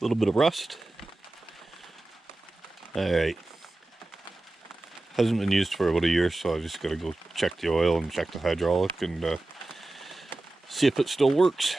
little bit of rust. Alright. Hasn't been used for about a year, so I just gotta go check the oil and check the hydraulic and see if it still works.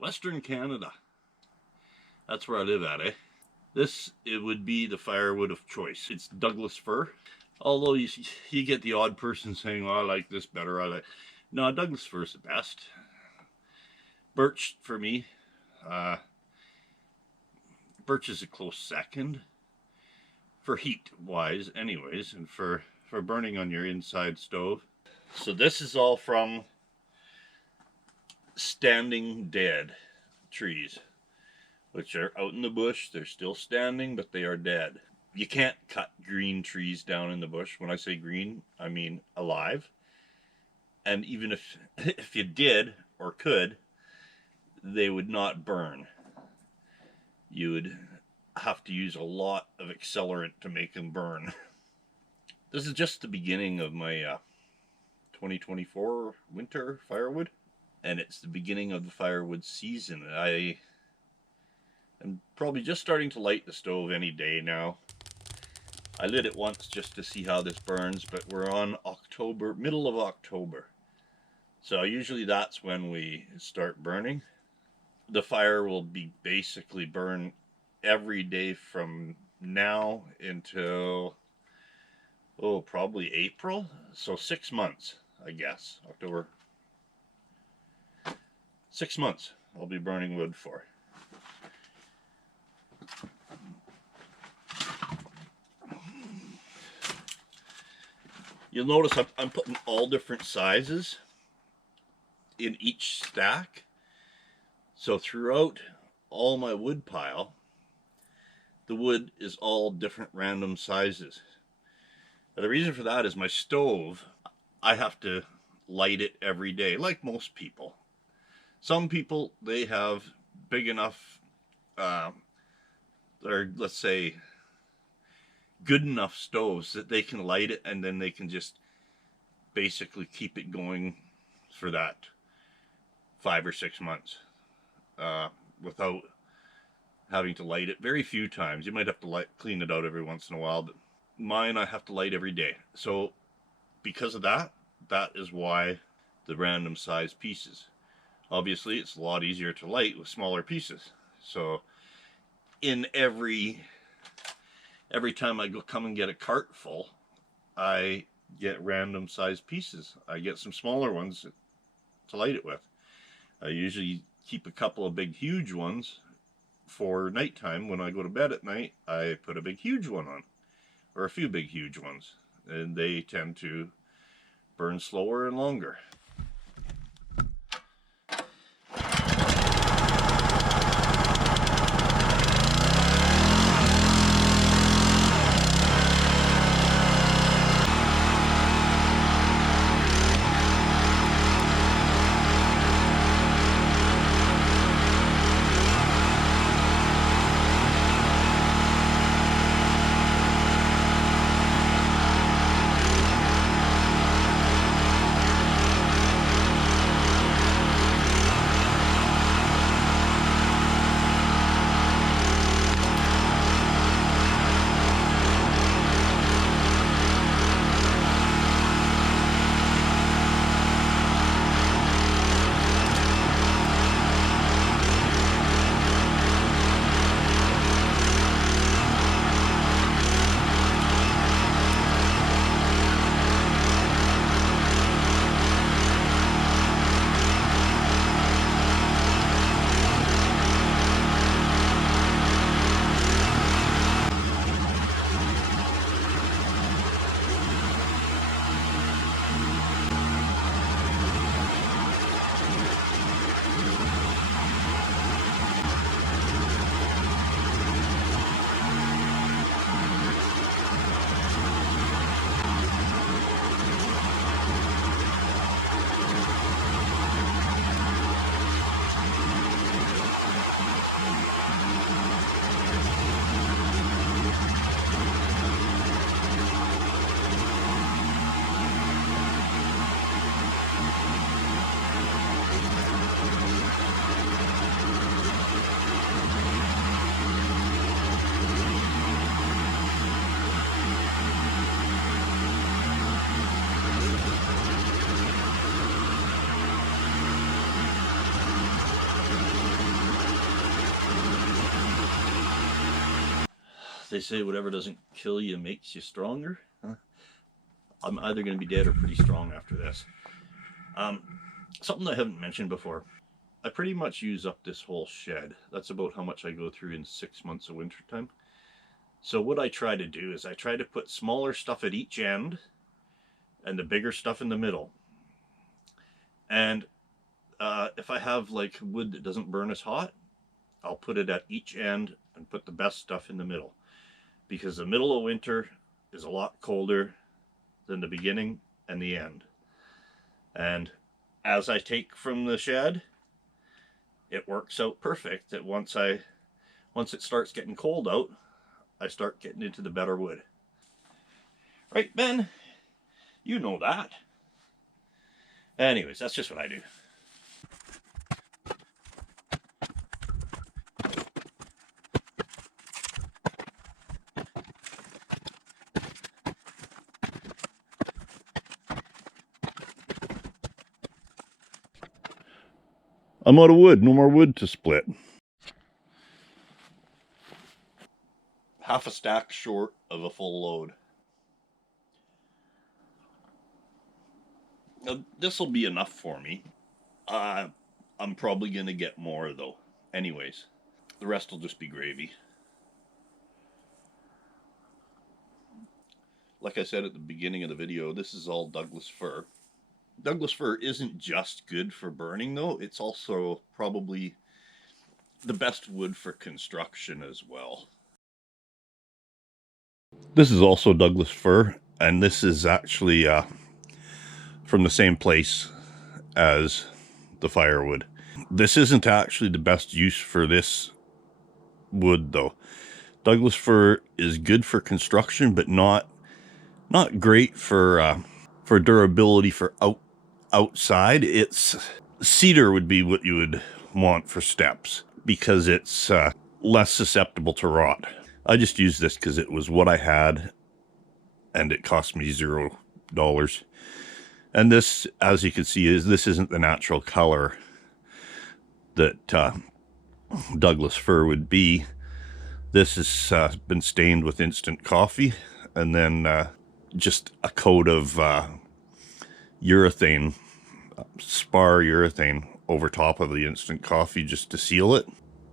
Western Canada. That's where I live at, eh? It would be the firewood of choice. It's Douglas fir. Although you get the odd person saying, oh, I like this better. No, Douglas fir is the best. Birch for me. Birch is a close second. For heat wise anyways, and for burning on your inside stove. So this is all from standing dead trees, which are out in the bush. They're still standing, but they are dead. You can't cut green trees down in the bush. When I say green, I mean alive. And even if you did or could, they would not burn. You would have to use a lot of accelerant to make them burn. This is just the beginning of my 2024 winter firewood, and it's the beginning of the firewood season. I am probably just starting to light the stove any day now. I lit it once just to see how this burns, but we're on October, middle of October. So usually that's when we start burning. The fire will be basically burned every day from now until, oh, probably April. So 6 months, I guess. October. 6 months I'll be burning wood for. You'll notice I'm putting all different sizes in each stack. So throughout all my wood pile, the wood is all different random sizes. Now, the reason for that is my stove, I have to light it every day, like most people. Some people, they have big enough, or let's say good enough stoves that they can light it and then they can just basically keep it going for that 5 or 6 months without having to light it very few times. You might have to clean it out every once in a while, but mine I have to light every day. So because of that, that is why the random size pieces. Obviously it's a lot easier to light with smaller pieces. So in every time I come and get a cart full, I get random size pieces. I get some smaller ones to light it with. I usually keep a couple of big huge ones for nighttime. When I go to bed at night, I put a big huge one on, or a few big huge ones, and they tend to burn slower and longer. They say whatever doesn't kill you makes you stronger. I'm either going to be dead or pretty strong after this. Something I haven't mentioned before. I pretty much use up this whole shed. That's about how much I go through in 6 months of winter time. So what I try to do is I try to put smaller stuff at each end and the bigger stuff in the middle. And if I have like wood that doesn't burn as hot, I'll put it at each end and put the best stuff in the middle. Because the middle of winter is a lot colder than the beginning and the end. And as I take from the shed, it works out perfect that once it starts getting cold out, I start getting into the better wood. Right, Ben? You know that. Anyways, that's just what I do. I'm out of wood. No more wood to split. Half a stack short of a full load. Now, this will be enough for me. I'm probably going to get more, though. Anyways, the rest will just be gravy. Like I said at the beginning of the video, this is all Douglas fir. Douglas fir isn't just good for burning, though. It's also probably the best wood for construction as well. This is also Douglas fir, and this is actually from the same place as the firewood. This isn't actually the best use for this wood, though. Douglas fir is good for construction, but not great for durability for outside. It's cedar would be what you would want for steps because it's less susceptible to rot. I just used this because it was what I had, and it cost me $0. And this, as you can see, this isn't the natural color that Douglas fir would be. This has been stained with instant coffee, and then just a coat of urethane, spar urethane, over top of the instant coffee just to seal it.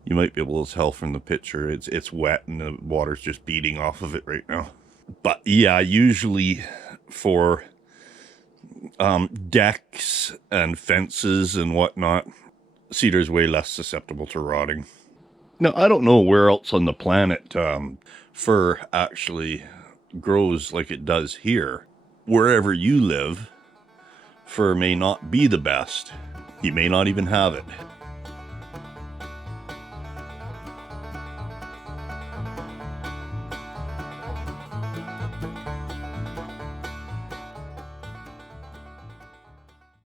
You might be able to tell from the picture, it's wet and the water's just beating off of it right now. But yeah, usually for decks and fences and whatnot, cedar is way less susceptible to rotting. Now, I don't know where else on the planet fir actually grows like it does here. Wherever you live, fir may not be the best. You may not even have it.